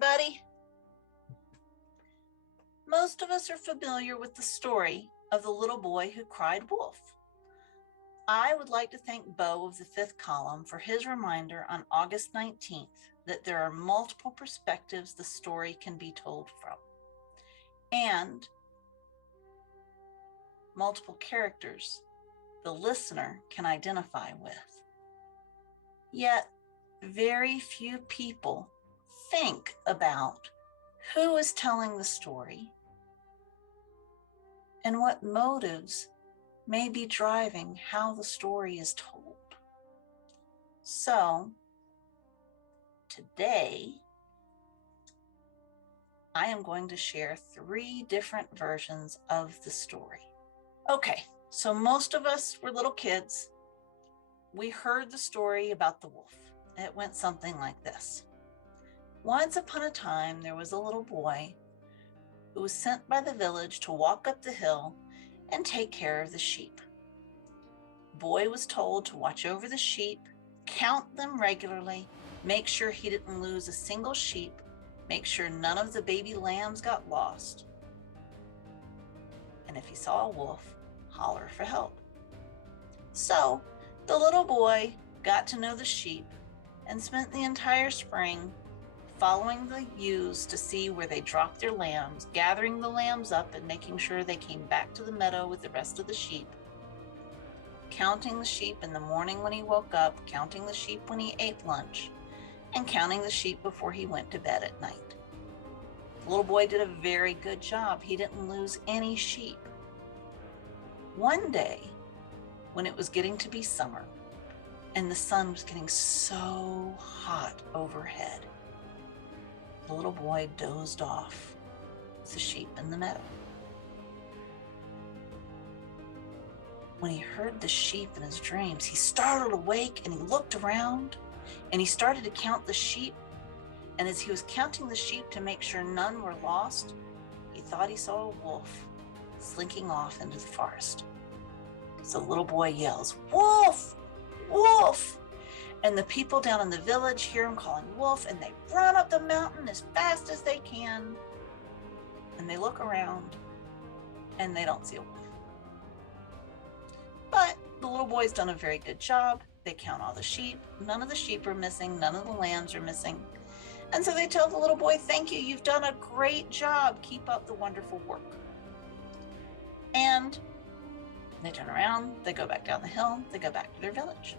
everybody. Most of us are familiar with the story of the little boy who cried wolf. I would like to thank Bo of the fifth column for his reminder on August 19th that there are multiple perspectives the story can be told from, and multiple characters the listener can identify with. Yet, very few people think about who is telling the story and what motives may be driving how the story is told. So, today, I am going to share 3 different versions of the story. Okay, so most of us were little kids. We heard the story about the wolf. It went something like this. Once upon a time, there was a little boy who was sent by the village to walk up the hill and take care of the sheep. The boy was told to watch over the sheep, count them regularly, make sure he didn't lose a single sheep, make sure none of the baby lambs got lost. And if he saw a wolf, holler for help. So the little boy got to know the sheep and spent the entire spring following the ewes to see where they dropped their lambs, gathering the lambs up and making sure they came back to the meadow with the rest of the sheep, counting the sheep in the morning when he woke up, counting the sheep when he ate lunch, and counting the sheep before he went to bed at night. The little boy did a very good job. He didn't lose any sheep. One day, when it was getting to be summer and the sun was getting so hot overhead, the little boy dozed off with the sheep in the meadow. When he heard the sheep in his dreams, he startled awake and he looked around and he started to count the sheep. And as he was counting the sheep to make sure none were lost, he thought he saw a wolf slinking off into the forest. So the little boy yells, "Wolf! Wolf!" And the people down in the village hear him calling wolf, and they run up the mountain as fast as they can. And they look around, and they don't see a wolf. But the little boy's done a very good job. They count all the sheep. None of the sheep are missing. None of the lambs are missing. And so they tell the little boy, "Thank you. You've done a great job. Keep up the wonderful work." And they turn around. They go back down the hill. They go back to their village.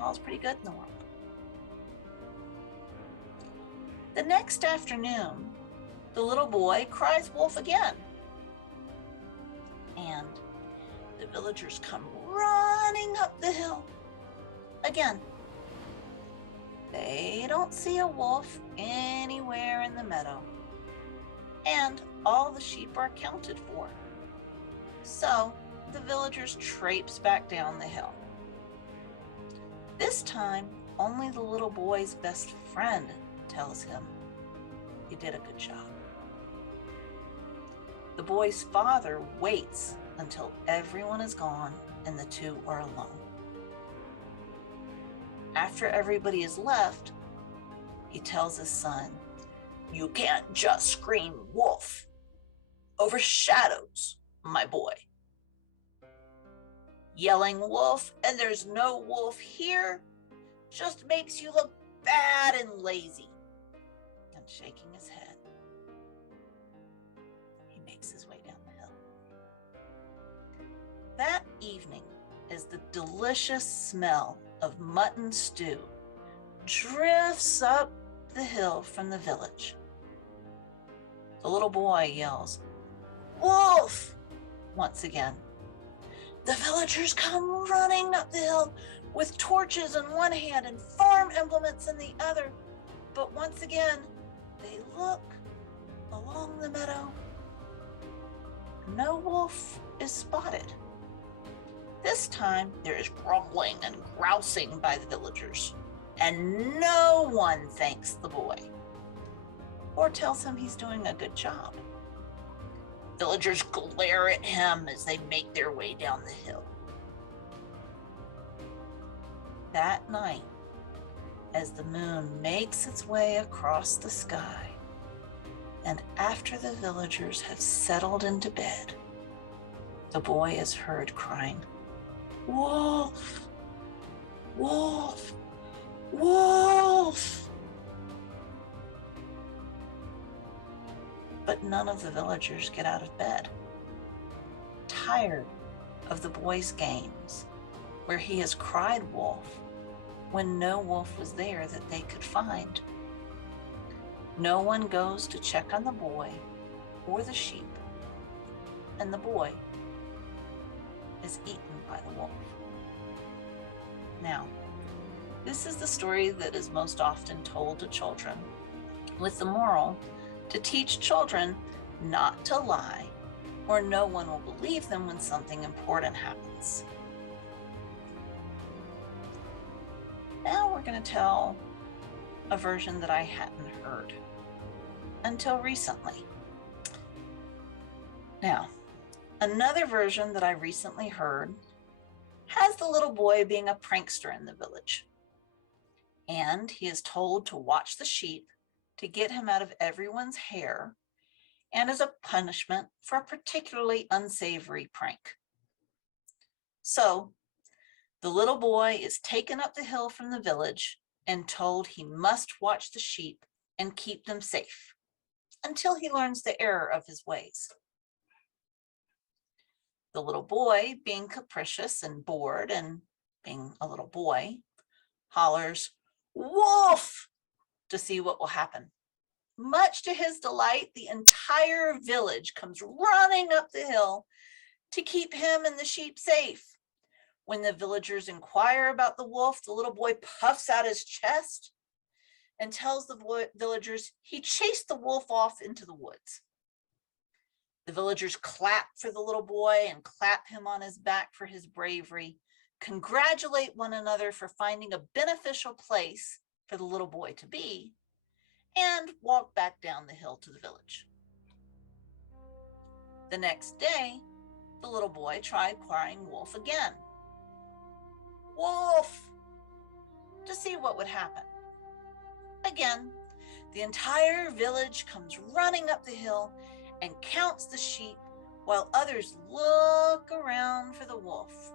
All's pretty good in the world. The next afternoon, the little boy cries wolf again. And the villagers come running up the hill again. They don't see a wolf anywhere in the meadow. And all the sheep are accounted for. So the villagers traipse back down the hill. This time, only the little boy's best friend tells him, "You did a good job." The boy's father waits until everyone is gone and the two are alone. After everybody is left, he tells his son, "You can't just scream wolf over shadows, my boy. Yelling wolf and there's no wolf here just makes you look bad and lazy." And shaking his head, he makes his way down the hill. That evening, as the delicious smell of mutton stew drifts up the hill from the village, the little boy yells, "Wolf!" once again. The villagers come running up the hill with torches in one hand and farm implements in the other. But once again, they look along the meadow. No wolf is spotted. This time, there is grumbling and grousing by the villagers, and no one thanks the boy or tells him he's doing a good job. Villagers glare at him as they make their way down the hill. That night, as the moon makes its way across the sky, and after the villagers have settled into bed, the boy is heard crying, "Wolf! Wolf! Wolf!" But none of the villagers get out of bed, tired of the boy's games, where he has cried wolf when no wolf was there that they could find. No one goes to check on the boy or the sheep, and the boy is eaten by the wolf. Now, this is the story that is most often told to children, with the moral to teach children not to lie, or no one will believe them when something important happens. Now we're going to tell a version that I hadn't heard until recently. Now, another version that I recently heard has the little boy being a prankster in the village. And he is told to watch the sheep to get him out of everyone's hair, and as a punishment for a particularly unsavory prank. So the little boy is taken up the hill from the village and told he must watch the sheep and keep them safe until he learns the error of his ways. The little boy, being capricious and bored and being a little boy, hollers, "Wolf!" to see what will happen. Much to his delight, the entire village comes running up the hill to keep him and the sheep safe. When the villagers inquire about the wolf, the little boy puffs out his chest and tells the villagers he chased the wolf off into the woods. The villagers clap for the little boy and clap him on his back for his bravery, congratulate one another for finding a beneficial place for the little boy to be, and walk back down the hill to the village. The next day, the little boy tried crying wolf again. "Wolf!" to see what would happen. Again, the entire village comes running up the hill and counts the sheep while others look around for the wolf.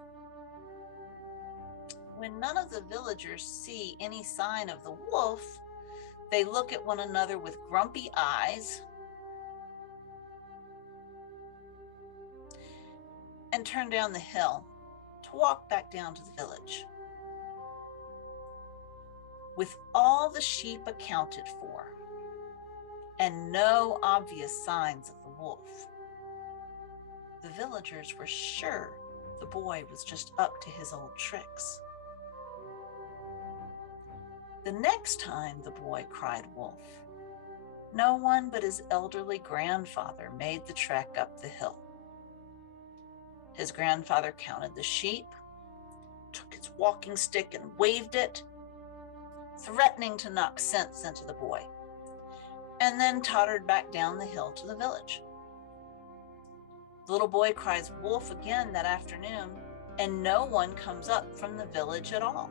When none of the villagers see any sign of the wolf, they look at one another with grumpy eyes and turn down the hill to walk back down to the village. With all the sheep accounted for and no obvious signs of the wolf, the villagers were sure the boy was just up to his old tricks. The next time the boy cried wolf, no one but his elderly grandfather made the trek up the hill. His grandfather counted the sheep, took his walking stick and waved it, threatening to knock sense into the boy, and then tottered back down the hill to the village. The little boy cries wolf again that afternoon, and no one comes up from the village at all.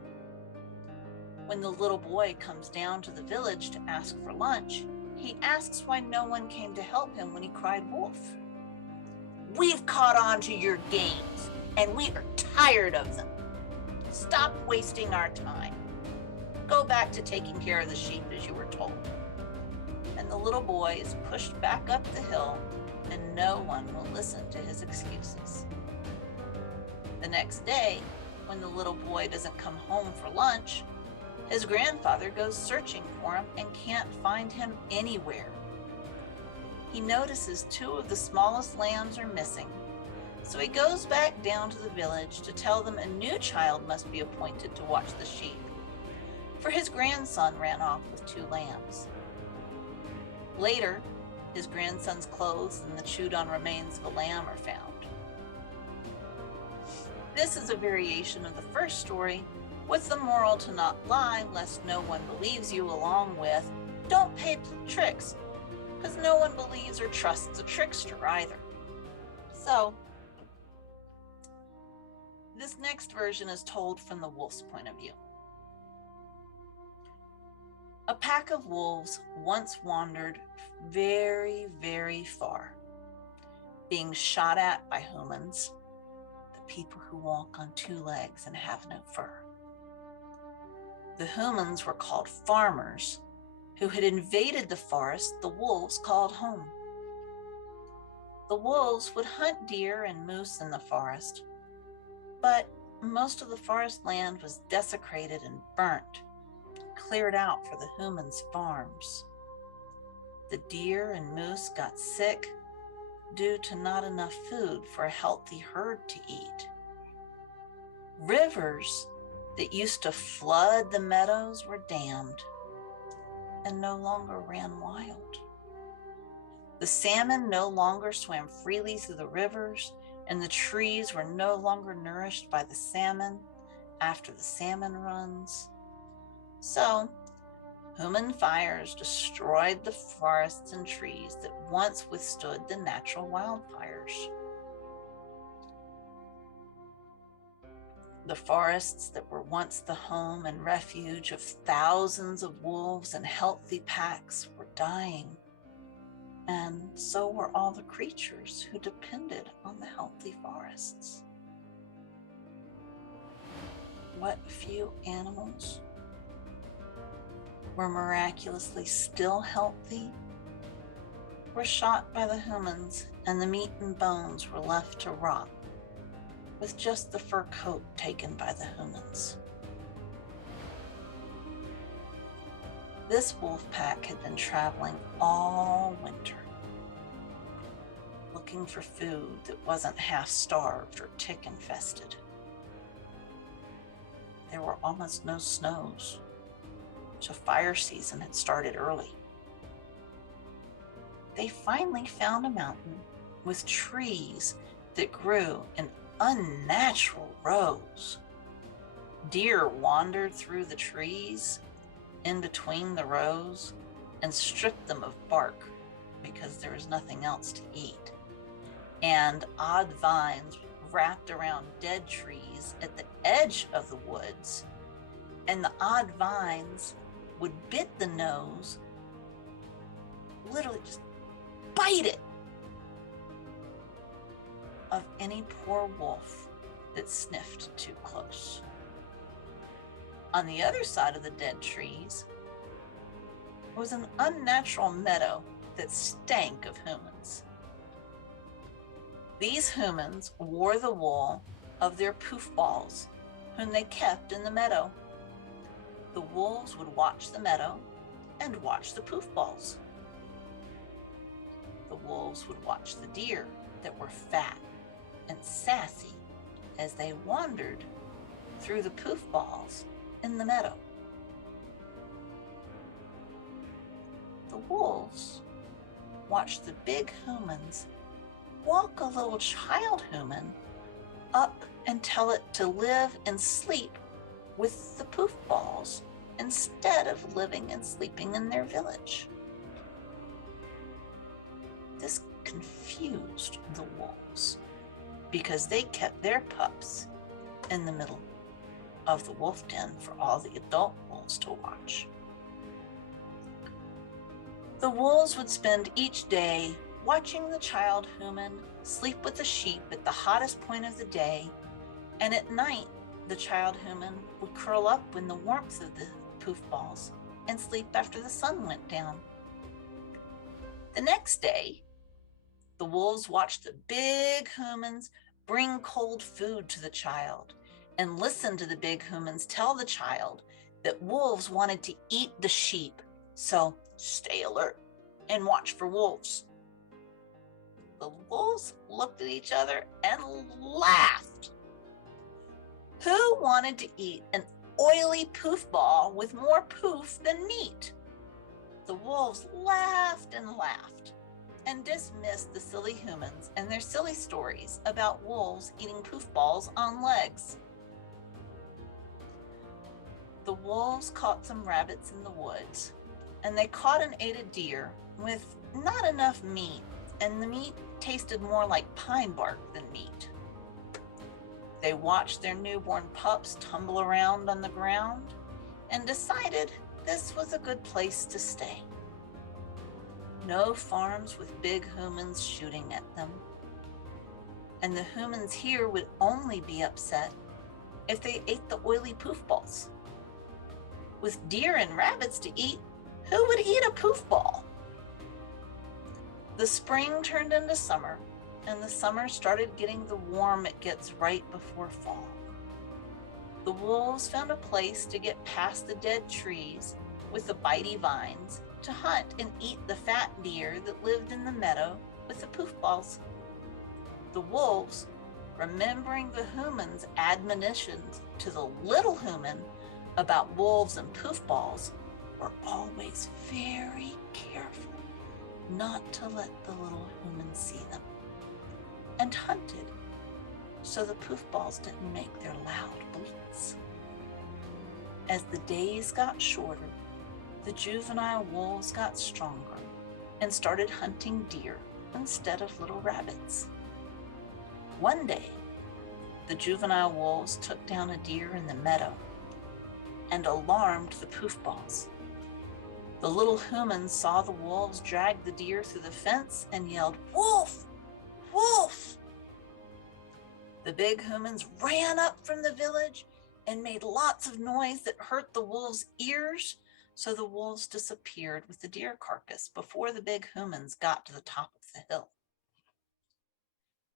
When the little boy comes down to the village to ask for lunch, he asks why no one came to help him when he cried wolf. "We've caught on to your games, and we are tired of them. Stop wasting our time. Go back to taking care of the sheep as you were told." And the little boy is pushed back up the hill, and no one will listen to his excuses. The next day, when the little boy doesn't come home for lunch, his grandfather goes searching for him and can't find him anywhere. He notices 2 of the smallest lambs are missing, so he goes back down to the village to tell them a new child must be appointed to watch the sheep, for his grandson ran off with 2 lambs. Later, his grandson's clothes and the chewed-on remains of a lamb are found. This is a variation of the first story, with the moral to not lie lest no one believes you, along with don't pay tricks, because no one believes or trusts a trickster either. So, this next version is told from the wolf's point of view. A pack of wolves once wandered very, very far, being shot at by humans, the people who walk on two legs and have no fur. The humans were called farmers, who had invaded the forest the wolves called home. The wolves would hunt deer and moose in the forest, but most of the forest land was desecrated and burnt, cleared out for the humans' farms. The deer and moose got sick due to not enough food for a healthy herd to eat. Rivers that used to flood the meadows were dammed and no longer ran wild. The salmon no longer swam freely through the rivers, and the trees were no longer nourished by the salmon after the salmon runs. So, human fires destroyed the forests and trees that once withstood the natural wildfires. The forests that were once the home and refuge of thousands of wolves and healthy packs were dying, and so were all the creatures who depended on the healthy forests. What few animals were miraculously still healthy were shot by the humans, and the meat and bones were left to rot, with just the fur coat taken by the humans. This wolf pack had been traveling all winter, looking for food that wasn't half-starved or tick-infested. There were almost no snows, so fire season had started early. They finally found a mountain with trees that grew in unnatural rows. Deer wandered through the trees in between the rows and stripped them of bark because there was nothing else to eat. And odd vines wrapped around dead trees at the edge of the woods, and the odd vines would bit the nose, literally just bite it, of any poor wolf that sniffed too close. On the other side of the dead trees was an unnatural meadow that stank of humans. These humans wore the wool of their poof balls, whom they kept in the meadow. The wolves would watch the meadow and watch the poof balls. The wolves would watch the deer that were fat and sassy as they wandered through the poof balls in the meadow. The wolves watched the big humans walk a little child human up and tell it to live and sleep with the poof balls instead of living and sleeping in their village. This confused the wolves because they kept their pups in the middle of the wolf den for all the adult wolves to watch. The wolves would spend each day watching the child human sleep with the sheep at the hottest point of the day, and at night the child human would curl up in the warmth of the poof balls and sleep after the sun went down. The next day, the wolves watched the big humans bring cold food to the child and listen to the big humans tell the child that wolves wanted to eat the sheep, so stay alert and watch for wolves. The wolves looked at each other and laughed. Who wanted to eat an oily poof ball with more poof than meat? The wolves laughed and laughed and dismissed the silly humans and their silly stories about wolves eating poof balls on legs. The wolves caught some rabbits in the woods, and they caught and ate a deer with not enough meat, and the meat tasted more like pine bark than meat. They watched their newborn pups tumble around on the ground and decided this was a good place to stay. No farms with big humans shooting at them. And the humans here would only be upset if they ate the oily poof balls. With deer and rabbits to eat, who would eat a poof ball? The spring turned into summer, and the summer started getting the warm it gets right before fall. The wolves found a place to get past the dead trees with the bitey vines to hunt and eat the fat deer that lived in the meadow with the poof balls. The wolves, remembering the human's admonitions to the little human about wolves and poof balls, were always very careful not to let the little human see them, and hunted so the poof balls didn't make their loud bleats. As the days got shorter, the juvenile wolves got stronger and started hunting deer instead of little rabbits. One day, the juvenile wolves took down a deer in the meadow and alarmed the poof balls. The little humans saw the wolves drag the deer through the fence and yelled, "Wolf! Wolf!" The big humans ran up from the village and made lots of noise that hurt the wolves' ears, so the wolves disappeared with the deer carcass before the big humans got to the top of the hill.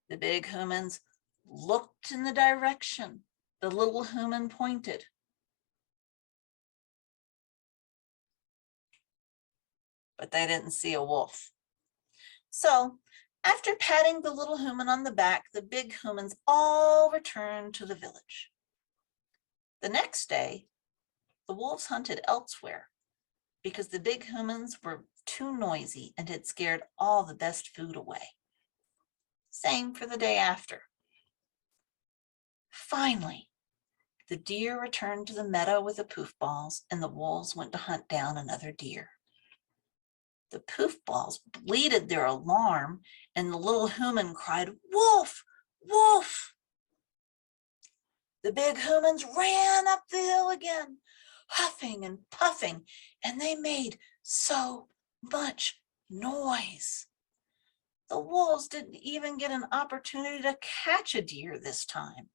The big humans looked in the direction the little human pointed. But they didn't see a wolf. So, after patting the little human on the back, the big humans all returned to the village. The next day, the wolves hunted elsewhere because the big humans were too noisy and had scared all the best food away. Same for the day after. Finally, the deer returned to the meadow with the poof balls, and the wolves went to hunt down another deer. The poof balls bleated their alarm, and the little human cried, "Wolf! Wolf!" The big humans ran up the hill again, huffing and puffing, and they made so much noise. The wolves didn't even get an opportunity to catch a deer this time,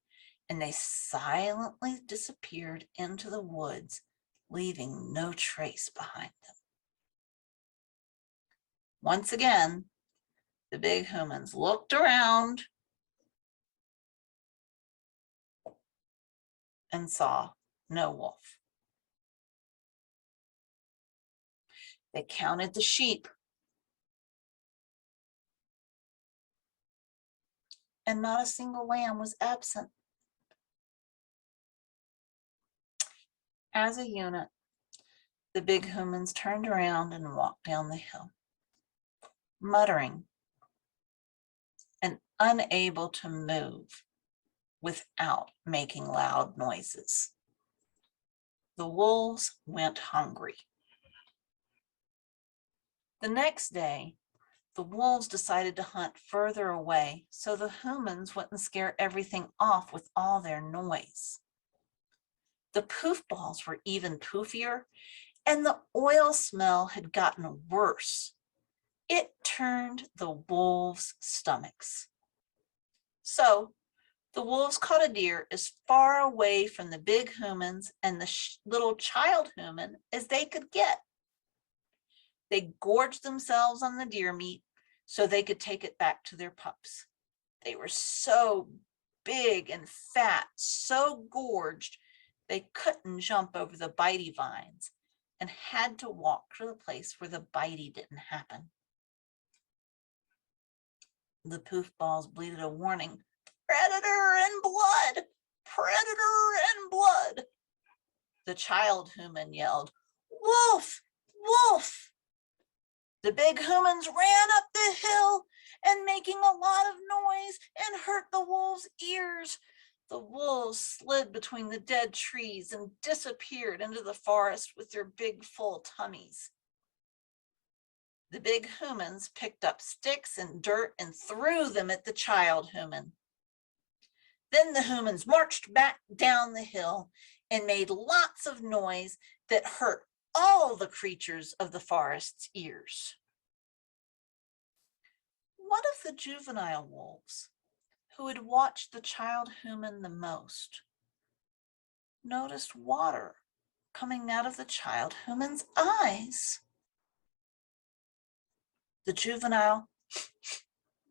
and they silently disappeared into the woods, leaving no trace behind them. Once again, the big humans looked around and saw no wolf. They counted the sheep, and not a single lamb was absent. As a unit, the big humans turned around and walked down the hill, muttering and unable to move without making loud noises. The wolves went hungry. The next day, the wolves decided to hunt further away so the humans wouldn't scare everything off with all their noise. The poof balls were even poofier, and the oil smell had gotten worse. It turned the wolves' stomachs. So the wolves caught a deer as far away from the big humans and the little child human as they could get. They gorged themselves on the deer meat so they could take it back to their pups. They were so big and fat, so gorged, they couldn't jump over the bitey vines and had to walk to the place where the bitey didn't happen. The poof balls bleated a warning, "Predator and blood! Predator and blood!" The child human yelled, "Wolf! Wolf!" The big humans ran up the hill and making a lot of noise and hurt the wolves' ears. The wolves slid between the dead trees and disappeared into the forest with their big full tummies. The big humans picked up sticks and dirt and threw them at the child human. Then the humans marched back down the hill and made lots of noise that hurt all the creatures of the forest's ears. One of the juvenile wolves, who had watched the child human the most, noticed water coming out of the child human's eyes. The juvenile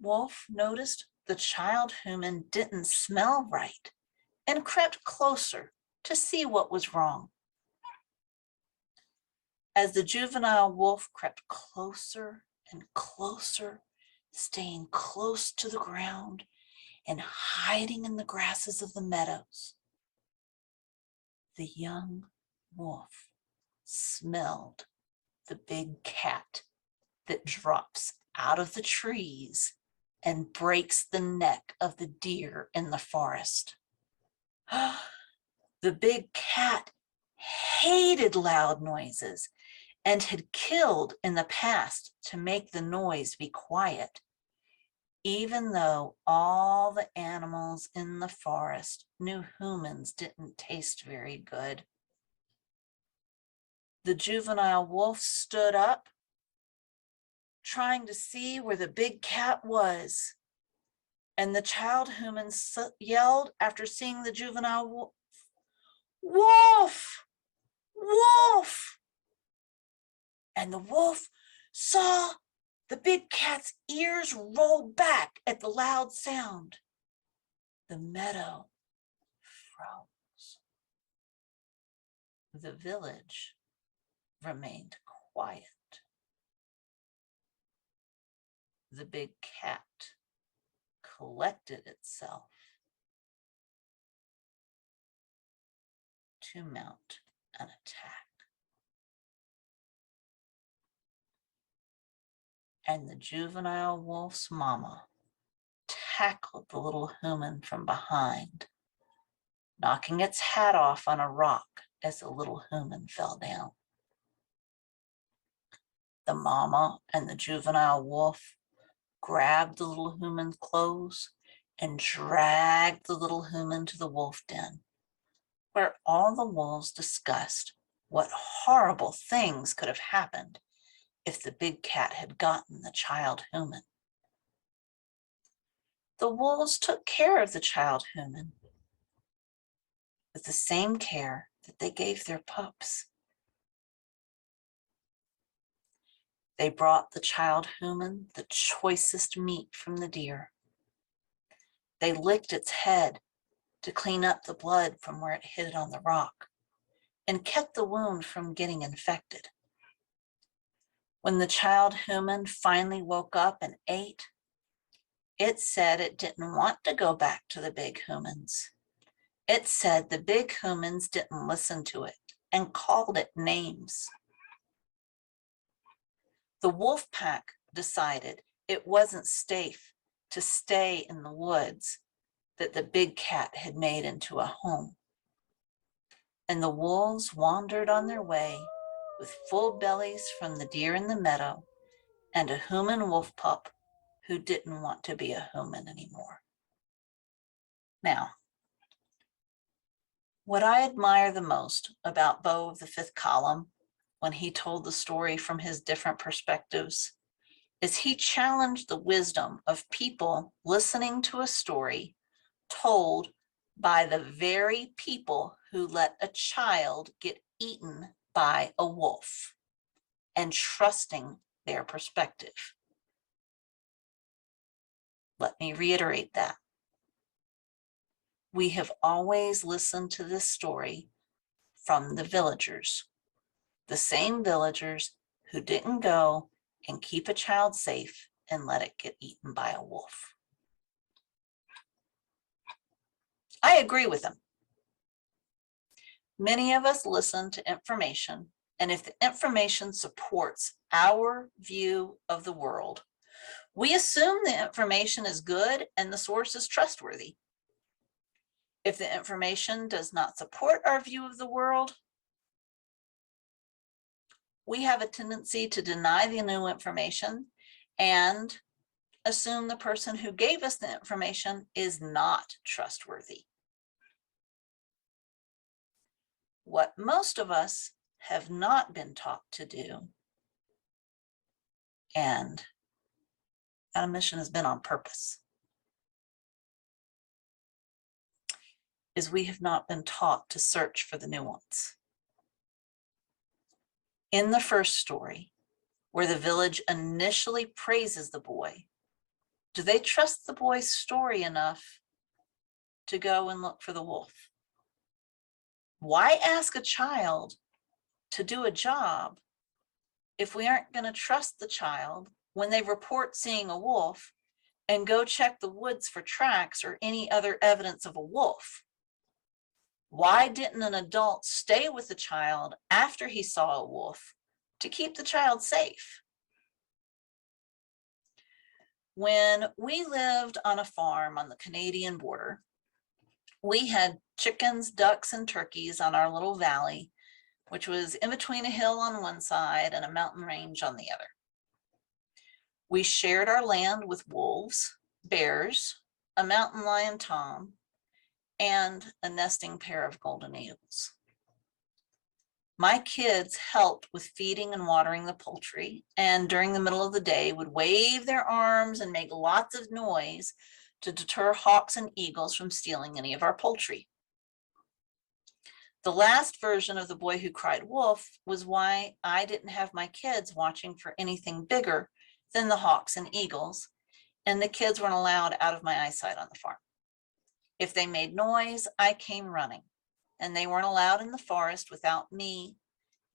wolf noticed the child human didn't smell right and crept closer to see what was wrong. As the juvenile wolf crept closer and closer, staying close to the ground and hiding in the grasses of the meadows, the young wolf smelled the big cat that drops out of the trees and breaks the neck of the deer in the forest. The big cat hated loud noises and had killed in the past to make the noise be quiet, even though all the animals in the forest knew humans didn't taste very good. The juvenile wolf stood up, trying to see where the big cat was, and the child human yelled after seeing the juvenile wolf, "Wolf! Wolf!" And the wolf saw the big cat's ears roll back at the loud sound. The meadow froze. The village remained quiet. The big cat collected itself to mount an attack. And the juvenile wolf's mama tackled the little human from behind, knocking its hat off on a rock as the little human fell down. The mama and the juvenile wolf grabbed the little human's clothes and dragged the little human to the wolf den, where all the wolves discussed what horrible things could have happened if the big cat had gotten the child human. The wolves took care of the child human with the same care that they gave their pups. They brought the child human the choicest meat from the deer. They licked its head to clean up the blood from where it hit it on the rock and kept the wound from getting infected. When the child human finally woke up and ate, it said it didn't want to go back to the big humans. It said the big humans didn't listen to it and called it names. The wolf pack decided it wasn't safe to stay in the woods that the big cat had made into a home. And the wolves wandered on their way with full bellies from the deer in the meadow and a human wolf pup who didn't want to be a human anymore. Now, what I admire the most about Bo of the Fifth Column, when he told the story from his different perspectives, is he challenged the wisdom of people listening to a story told by the very people who let a child get eaten by a wolf and trusting their perspective. Let me reiterate that. We have always listened to this story from the villagers, the same villagers who didn't go and keep a child safe and let it get eaten by a wolf. I agree with them. Many of us listen to information, and if the information supports our view of the world, we assume the information is good and the source is trustworthy. If the information does not support our view of the world, we have a tendency to deny the new information and assume the person who gave us the information is not trustworthy. What most of us have not been taught to do, and that omission has been on purpose, is we have not been taught to search for the nuance. In the first story, where the village initially praises the boy, do they trust the boy's story enough to go and look for the wolf? Why ask a child to do a job if we aren't going to trust the child when they report seeing a wolf and go check the woods for tracks or any other evidence of a wolf? Why didn't an adult stay with the child after he saw a wolf to keep the child safe? When we lived on a farm on the Canadian border, we had chickens, ducks, and turkeys on our little valley, which was in between a hill on one side and a mountain range on the other. We shared our land with wolves, bears, a mountain lion tom, and a nesting pair of golden eagles. My kids helped with feeding and watering the poultry, and during the middle of the day would wave their arms and make lots of noise to deter hawks and eagles from stealing any of our poultry. The last version of The Boy Who Cried Wolf was why I didn't have my kids watching for anything bigger than the hawks and eagles, and the kids weren't allowed out of my eyesight on the farm. If they made noise, I came running, and they weren't allowed in the forest without me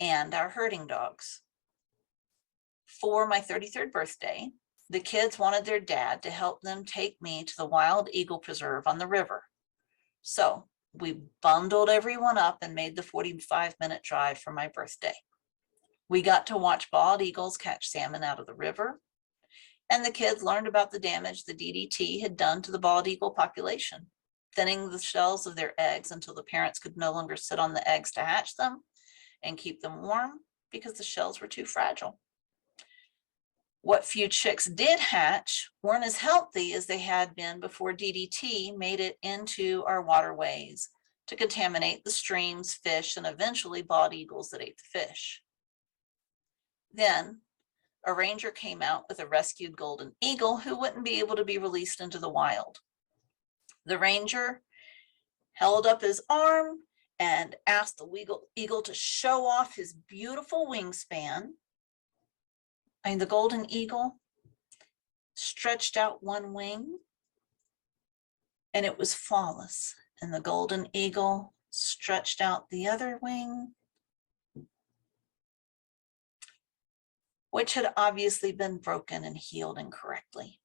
and our herding dogs. For my 33rd birthday, the kids wanted their dad to help them take me to the Wild Eagle Preserve on the river. So we bundled everyone up and made the 45-minute drive for my birthday. We got to watch bald eagles catch salmon out of the river, and the kids learned about the damage the DDT had done to the bald eagle population, thinning the shells of their eggs until the parents could no longer sit on the eggs to hatch them and keep them warm because the shells were too fragile. What few chicks did hatch weren't as healthy as they had been before DDT made it into our waterways to contaminate the streams, fish, and eventually bald eagles that ate the fish. Then a ranger came out with a rescued golden eagle who wouldn't be able to be released into the wild. The ranger held up his arm and asked the eagle to show off his beautiful wingspan. And the golden eagle stretched out one wing, and it was flawless. And the golden eagle stretched out the other wing, which had obviously been broken and healed incorrectly.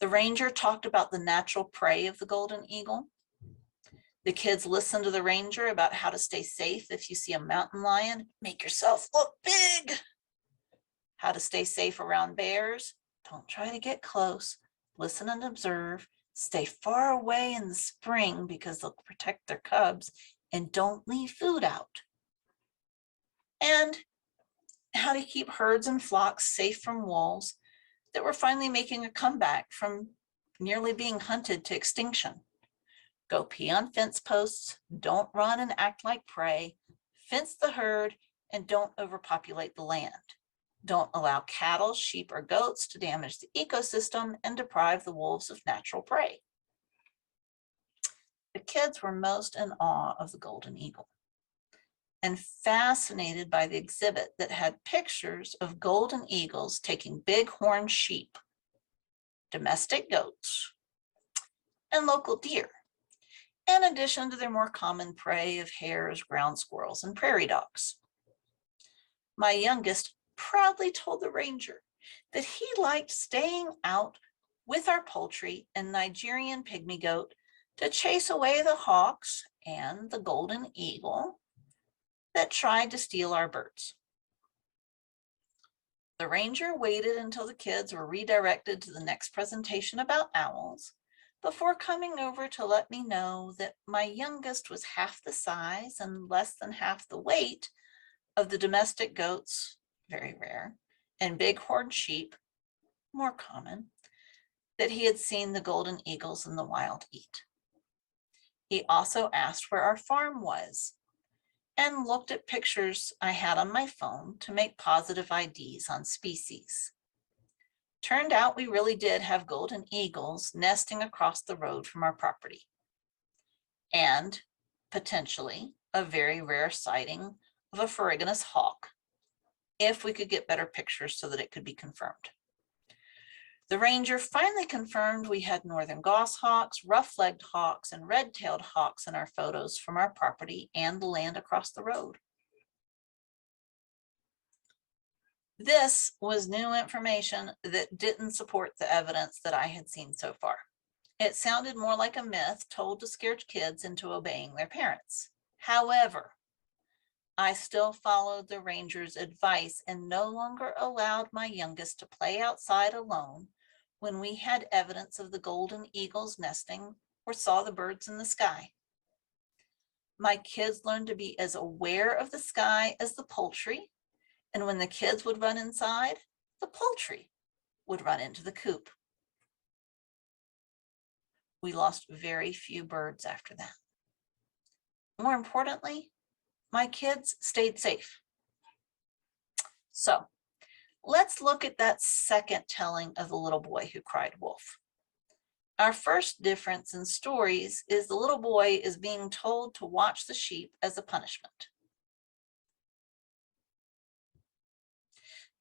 The ranger talked about the natural prey of the golden eagle. The kids listened to the ranger about how to stay safe if you see a mountain lion, make yourself look big. How to stay safe around bears, don't try to get close, listen and observe, stay far away in the spring because they'll protect their cubs, and don't leave food out. And how to keep herds and flocks safe from wolves that were finally making a comeback from nearly being hunted to extinction. Go pee on fence posts, don't run and act like prey, fence the herd, and don't overpopulate the land. Don't allow cattle, sheep, or goats to damage the ecosystem and deprive the wolves of natural prey. The kids were most in awe of the golden eagle and fascinated by the exhibit that had pictures of golden eagles taking bighorn sheep, domestic goats, and local deer, in addition to their more common prey of hares, ground squirrels, and prairie dogs. My youngest proudly told the ranger that he liked staying out with our poultry and Nigerian pygmy goat to chase away the hawks and the golden eagle that tried to steal our birds. The ranger waited until the kids were redirected to the next presentation about owls before coming over to let me know that my youngest was half the size and less than half the weight of the domestic goats, very rare, and bighorn sheep, more common, that he had seen the golden eagles in the wild eat. He also asked where our farm was and looked at pictures I had on my phone to make positive IDs on species. Turned out we really did have golden eagles nesting across the road from our property, and potentially a very rare sighting of a ferruginous hawk, if we could get better pictures so that it could be confirmed. The ranger finally confirmed we had northern goshawks, rough-legged hawks, and red-tailed hawks in our photos from our property and the land across the road. This was new information that didn't support the evidence that I had seen so far. It sounded more like a myth told to scare kids into obeying their parents. However, I still followed the ranger's advice and no longer allowed my youngest to play outside alone when we had evidence of the golden eagles nesting or saw the birds in the sky. My kids learned to be as aware of the sky as the poultry, and when the kids would run inside, the poultry would run into the coop. We lost very few birds after that. More importantly, my kids stayed safe. So let's look at that second telling of the little boy who cried wolf. Our first difference in stories is the little boy is being told to watch the sheep as a punishment.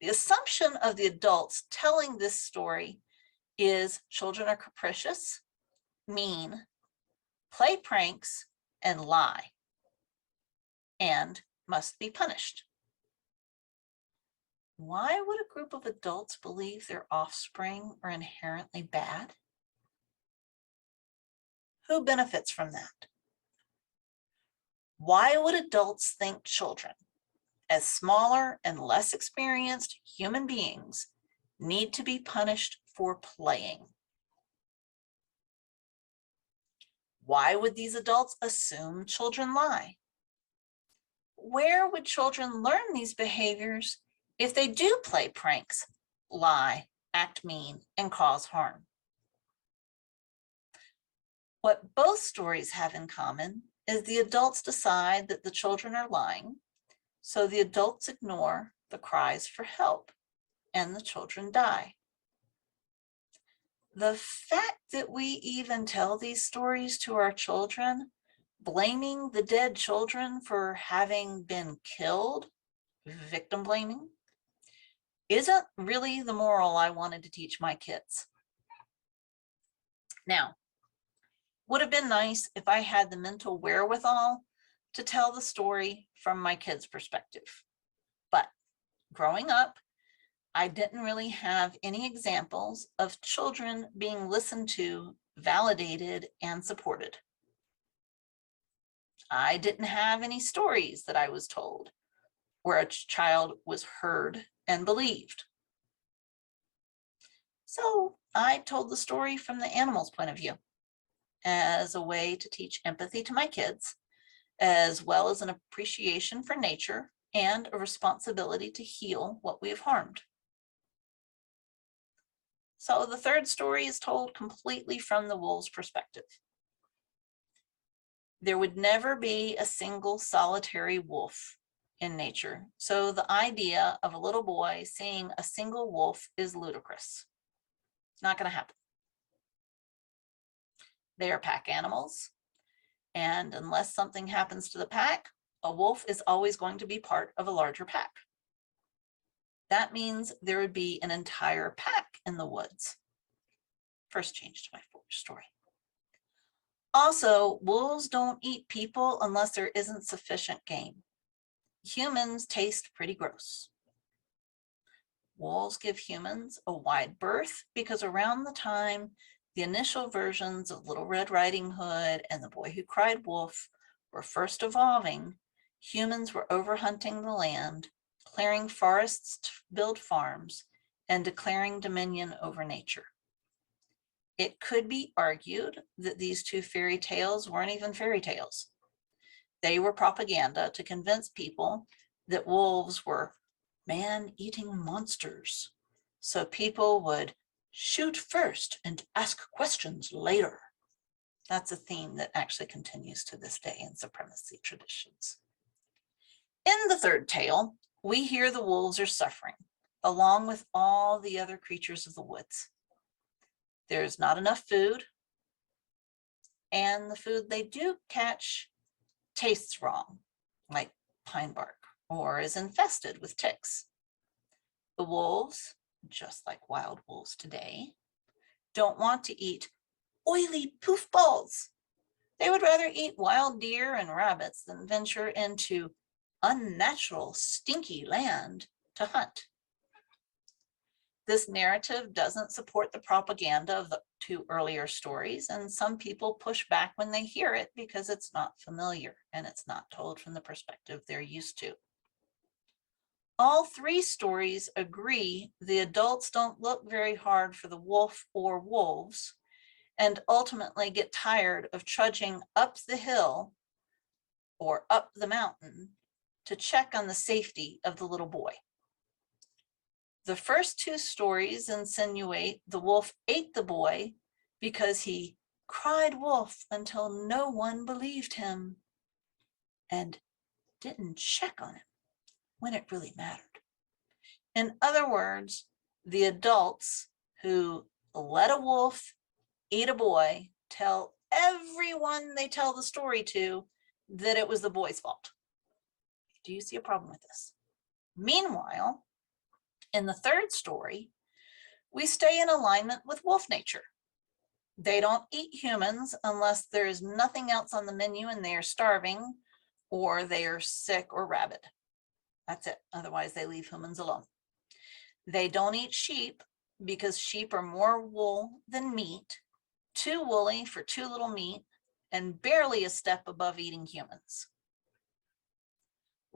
The assumption of the adults telling this story is children are capricious, mean, play pranks, and lie, and must be punished. Why would a group of adults believe their offspring are inherently bad? Who benefits from that? Why would adults think children, as smaller and less experienced human beings, need to be punished for playing? Why would these adults assume children lie? Where would children learn these behaviors if they do play pranks, lie, act mean, and cause harm? What both stories have in common is the adults decide that the children are lying, so the adults ignore the cries for help, and the children die. The fact that we even tell these stories to our children, blaming the dead children for having been killed, victim blaming, isn't really the moral I wanted to teach my kids. Now, would have been nice if I had the mental wherewithal to tell the story from my kids' perspective. But growing up, I didn't really have any examples of children being listened to, validated, and supported. I didn't have any stories that I was told where a child was heard and believed. So I told the story from the animal's point of view as a way to teach empathy to my kids, as well as an appreciation for nature and a responsibility to heal what we have harmed. So the third story is told completely from the wolf's perspective. There would never be a single solitary wolf in nature, so the idea of a little boy seeing a single wolf is ludicrous. Not going to happen. They are pack animals, and unless something happens to the pack, a wolf is always going to be part of a larger pack. That means there would be an entire pack in the woods. First change to my story. Also, wolves don't eat people unless there isn't sufficient game. Humans taste pretty gross. Wolves give humans a wide berth because around the time the initial versions of Little Red Riding Hood and The Boy Who Cried Wolf were first evolving, humans were overhunting the land, clearing forests to build farms, and declaring dominion over nature. It could be argued that these two fairy tales weren't even fairy tales. They were propaganda to convince people that wolves were man-eating monsters, so people would shoot first and ask questions later. That's a theme that actually continues to this day in supremacy traditions. In the third tale, we hear the wolves are suffering, along with all the other creatures of the woods. There's not enough food, and the food they do catch tastes wrong, like pine bark, or is infested with ticks. The wolves, just like wild wolves today, don't want to eat oily poof balls. They would rather eat wild deer and rabbits than venture into unnatural, stinky land to hunt. This narrative doesn't support the propaganda of the two earlier stories, and some people push back when they hear it because it's not familiar and it's not told from the perspective they're used to. All three stories agree the adults don't look very hard for the wolf or wolves and ultimately get tired of trudging up the hill or up the mountain to check on the safety of the little boy. The first two stories insinuate the wolf ate the boy because he cried wolf until no one believed him and didn't check on him when it really mattered. In other words, the adults who let a wolf eat a boy tell everyone they tell the story to that it was the boy's fault. Do you see a problem with this? Meanwhile, in the third story, we stay in alignment with wolf nature. They don't eat humans unless there is nothing else on the menu and they are starving or they are sick or rabid. That's it. Otherwise, they leave humans alone. They don't eat sheep because sheep are more wool than meat, too woolly for too little meat, and barely a step above eating humans.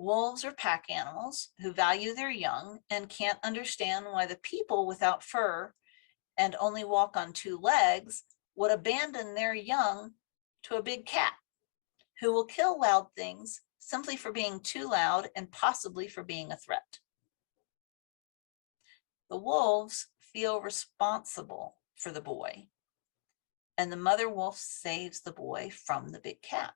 Wolves are pack animals who value their young and can't understand why the people without fur and only walk on two legs would abandon their young to a big cat who will kill loud things simply for being too loud and possibly for being a threat. The wolves feel responsible for the boy, and the mother wolf saves the boy from the big cat.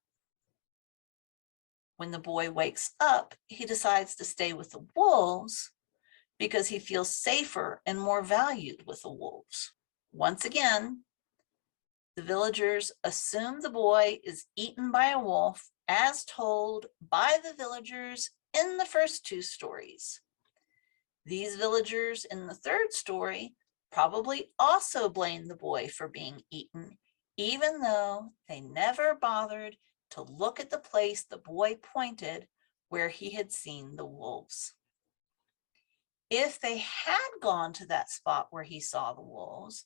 When the boy wakes up, he decides to stay with the wolves because he feels safer and more valued with the wolves. Once again, the villagers assume the boy is eaten by a wolf as told by the villagers in the first two stories. These villagers in the third story probably also blame the boy for being eaten, even though they never bothered to look at the place the boy pointed where he had seen the wolves. If they had gone to that spot where he saw the wolves,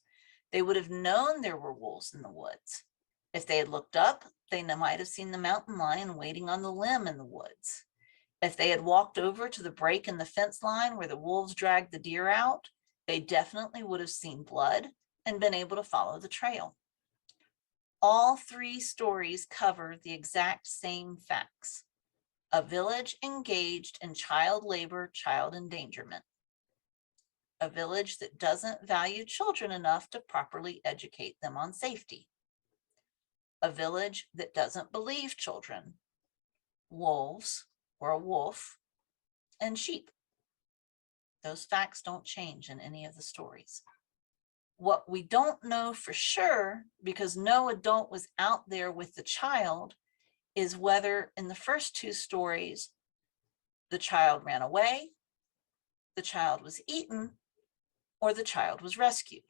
they would have known there were wolves in the woods. If they had looked up, they might have seen the mountain lion waiting on the limb in the woods. If they had walked over to the break in the fence line where the wolves dragged the deer out, they definitely would have seen blood and been able to follow the trail. All three stories cover the exact same facts. A village engaged in child labor, child endangerment. A village that doesn't value children enough to properly educate them on safety. A village that doesn't believe children, wolves or a wolf, and sheep. Those facts don't change in any of the stories. What we don't know for sure, because no adult was out there with the child, is whether in the first two stories, the child ran away, the child was eaten, or the child was rescued.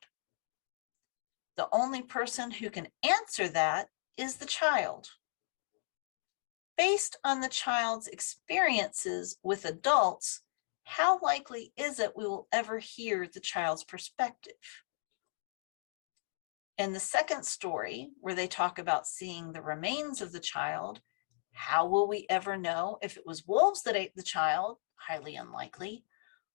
The only person who can answer that is the child. Based on the child's experiences with adults, how likely is it we will ever hear the child's perspective? In the second story, where they talk about seeing the remains of the child, how will we ever know if it was wolves that ate the child? Highly unlikely.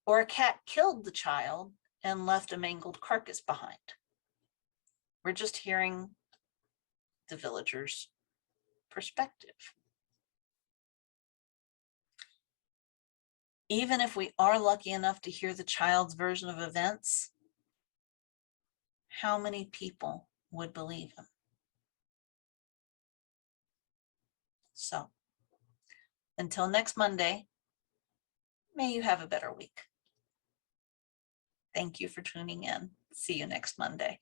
Or a cat killed the child and left a mangled carcass behind. We're just hearing the villagers' perspective. Even if we are lucky enough to hear the child's version of events, how many people would believe him? So, until next Monday, May you have a better week. Thank you for tuning in. See you next Monday.